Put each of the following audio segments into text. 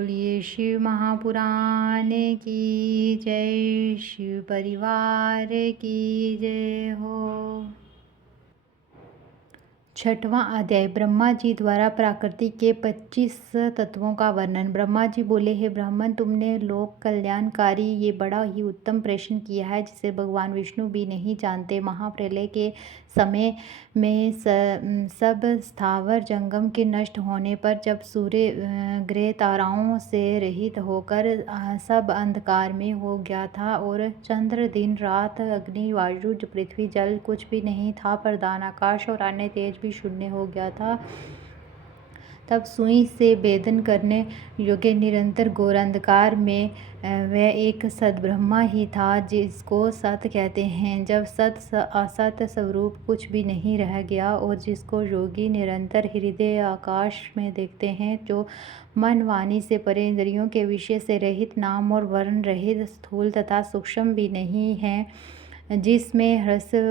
बोलिए शिव महापुराण की जय। शिव परिवार की जय हो। छठवां अध्याय। ब्रह्मा जी द्वारा प्रकृति के 25 तत्वों का वर्णन। ब्रह्मा जी बोले, हे ब्राह्मण, तुमने लोक कल्याणकारी ये बड़ा ही उत्तम प्रश्न किया है जिसे भगवान विष्णु भी नहीं जानते। महाप्रलय के समय में सब स्थावर जंगम के नष्ट होने पर जब सूर्य ग्रह ताराओं से रहित होकर सब अंधकार में हो गया था और चंद्र दिन रात अग्नि वायु पृथ्वी जल कुछ भी नहीं था, प्रधान आकाश और अन्य तेज भी शून्य हो गया था, तब सुई से भेदन करने योग्य निरंतर घोर अंधकार में वह एक सद्ब्रह्मा ही था जिसको सत कहते हैं। जब सत असत स्वरूप कुछ भी नहीं रह गया और जिसको योगी निरंतर हृदय आकाश में देखते हैं, जो मन वाणी से परे इंद्रियों के विषय से रहित, नाम और वर्ण रहित, स्थूल तथा सूक्ष्म भी नहीं है, जिसमें ह्रस्व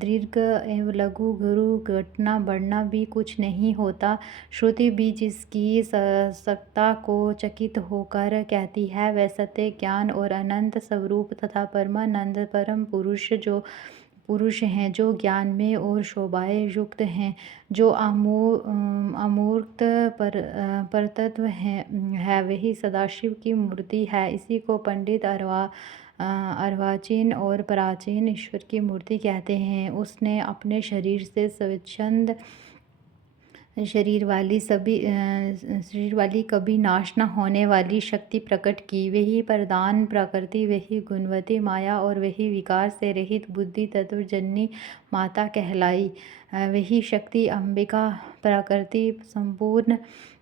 दीर्घ एवं लघु गुरु घटना बढ़ना भी कुछ नहीं होता, श्रुति भी जिसकी सत्ता को चकित होकर कहती है, वह सत्य ज्ञान और अनंत स्वरूप तथा परमानंद परम पुरुष हैं, जो ज्ञान में और शोभाएं युक्त हैं, जो अमूर्त परतत्व है वही सदाशिव की मूर्ति है। इसी को पंडित अर्वाचीन और प्राचीन ईश्वर की मूर्ति कहते हैं। उसने अपने शरीर से स्वच्छंद शरीर वाली कभी नाश न होने वाली शक्ति प्रकट की। वही प्रधान प्रकृति, वही गुणवती माया और वही विकार से रहित बुद्धि तत्व जननी माता कहलाई। वही शक्ति अंबिका प्रकृति संपूर्ण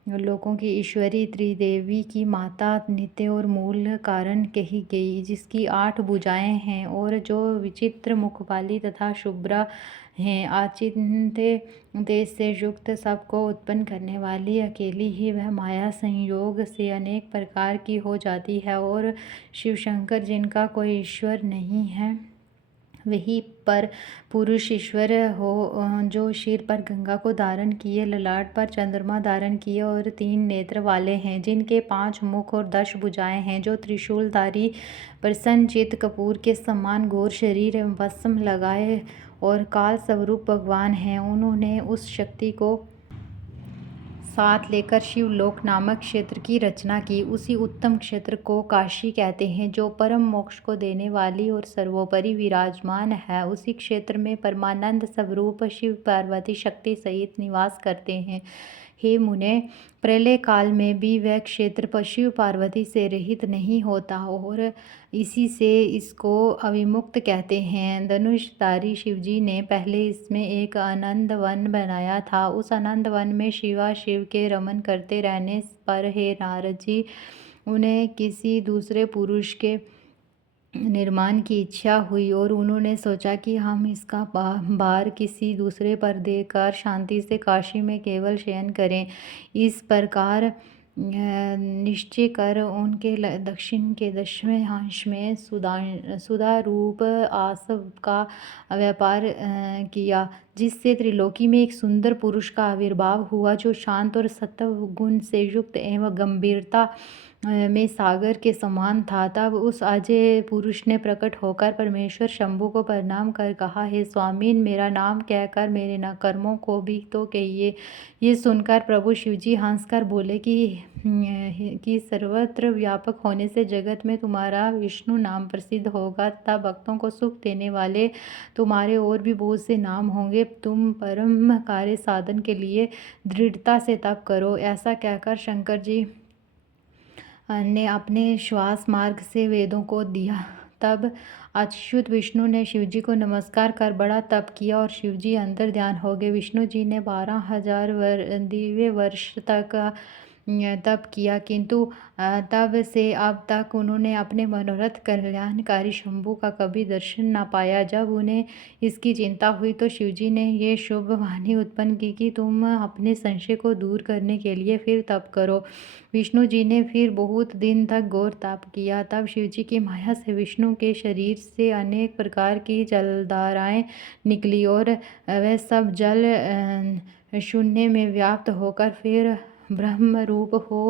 लोकों की ईश्वरी त्रिदेवी की माता, नित्य और मूल कारण कही गई, जिसकी 8 भुजाएं हैं और जो विचित्र मुख वाली तथा शुभ्रा हैं। अचिंत्य तेज से युक्त, सबको उत्पन्न करने वाली अकेली ही वह माया संयोग से अनेक प्रकार की हो जाती है और शिवशंकर जिनका कोई ईश्वर नहीं है, वही पर पुरुष ईश्वर हो, जो सिर पर गंगा को धारण किए, ललाट पर चंद्रमा धारण किए और 3 नेत्र वाले हैं, जिनके 5 मुख और 10 भुजाएं हैं, जो त्रिशूलधारी प्रसन्न चित्त कपूर के समान घोर शरीर एवं भस्म लगाए और काल स्वरूप भगवान हैं। उन्होंने उस शक्ति को साथ लेकर शिवलोक नामक क्षेत्र की रचना की। उसी उत्तम क्षेत्र को काशी कहते हैं, जो परम मोक्ष को देने वाली और सर्वोपरि विराजमान है। उसी क्षेत्र में परमानंद स्वरूप शिव पार्वती शक्ति सहित निवास करते हैं। हे मुने, प्रलय काल में भी वह क्षेत्र शिव पार्वती से रहित नहीं होता और इसी से इसको अविमुक्त कहते हैं। धनुषधारी शिवजी ने पहले इसमें एक आनंद वन बनाया था। उस आनंद वन में शिवा शिव के रमन करते रहने पर हे नारद जी, उन्हें किसी दूसरे पुरुष के निर्माण की इच्छा हुई और उन्होंने सोचा कि हम इसका भार किसी दूसरे पर देकर शांति से काशी में केवल शयन करें। इस प्रकार निश्चय कर उनके दक्षिण के 10वें अंश में सुधा रूप आसव का व्यापार किया, जिससे त्रिलोकी में एक सुंदर पुरुष का आविर्भाव हुआ, जो शांत और सत्व गुण से युक्त एवं गंभीरता में सागर के समान था। तब उस अजय पुरुष ने प्रकट होकर परमेश्वर शंभु को प्रणाम कर कहा, हे स्वामीन, मेरा नाम कहकर मेरे कर्मों को भी तो कहिए। ये सुनकर प्रभु शिवजी हंसकर बोले कि सर्वत्र व्यापक होने से जगत में तुम्हारा विष्णु नाम प्रसिद्ध होगा तथा भक्तों को सुख देने वाले तुम्हारे और भी बहुत से नाम होंगे। तुम परम कार्य साधन के लिए दृढ़ता से तप करो। ऐसा कहकर शंकर जी ने अपने श्वास मार्ग से वेदों को दिया। तब अच्युत विष्णु ने शिवजी को नमस्कार कर बड़ा तप किया और शिवजी अंतर ध्यान हो गए। विष्णु जी ने 12,000 दिव्य वर्ष तक तप किया, किंतु तब से अब तक उन्होंने अपने मनोरथ कल्याणकारी शंभु का कभी दर्शन न पाया। जब उन्हें इसकी चिंता हुई तो शिवजी ने ये शुभ वाणी उत्पन्न की कि तुम अपने संशय को दूर करने के लिए फिर तप करो। विष्णु जी ने फिर बहुत दिन तक घोर तप किया। तब शिवजी की माया से विष्णु के शरीर से अनेक प्रकार की जलधाराएं निकली और वह सब जल शून्य में व्याप्त होकर फिर ब्रह्म रूप हो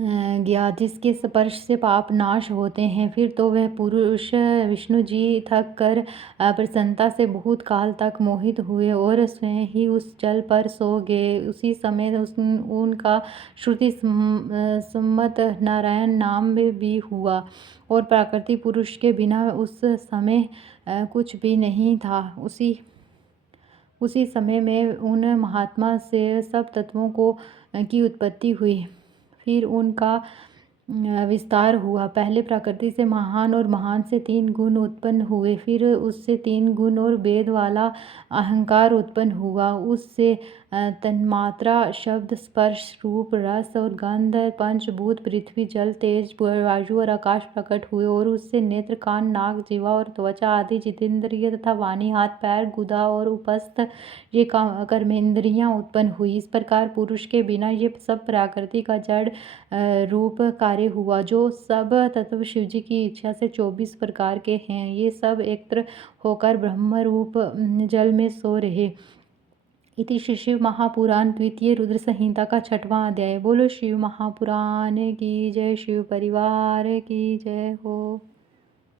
गया, जिसके स्पर्श से पाप नाश होते हैं। फिर तो वह पुरुष विष्णु जी थक कर प्रसन्नता से बहुत काल तक मोहित हुए और स्वयं ही उस जल पर सो गए। उसी समय उनका श्रुति सम्मत नारायण नाम भी हुआ और प्राकृतिक पुरुष के बिना उस समय कुछ भी नहीं था। उसी समय में उन महात्मा से सब तत्वों की उत्पत्ति हुई, फिर उनका विस्तार हुआ। पहले प्रकृति से महान और महान से 3 गुण उत्पन्न हुए, फिर उससे 3 गुण और भेद वाला अहंकार उत्पन्न हुआ। उससे तन्मात्रा, शब्द, स्पर्श, रूप, रस और गंध, पंचभूत पृथ्वी, जल, तेज, वायु और आकाश प्रकट हुए और उससे नेत्र, कान, नाक, जीवा और त्वचा आदि जितेंद्रिय तथा वाणी, हाथ, पैर, गुदा और उपस्थ ये कर्मेंद्रियां उत्पन्न हुई। इस प्रकार पुरुष के बिना ये सब प्रकृति का जड़ रूप कार्य हुआ। जो सब तत्व शिवजी की इच्छा से 24 प्रकार के हैं, ये सब एकत्र होकर ब्रह्म रूप जल में सो रहे। इति श्री शिव महापुराण द्वितीय रुद्र संहिता का 6वां अध्याय। बोलो शिव महापुराण की जय, शिव परिवार की जय हो।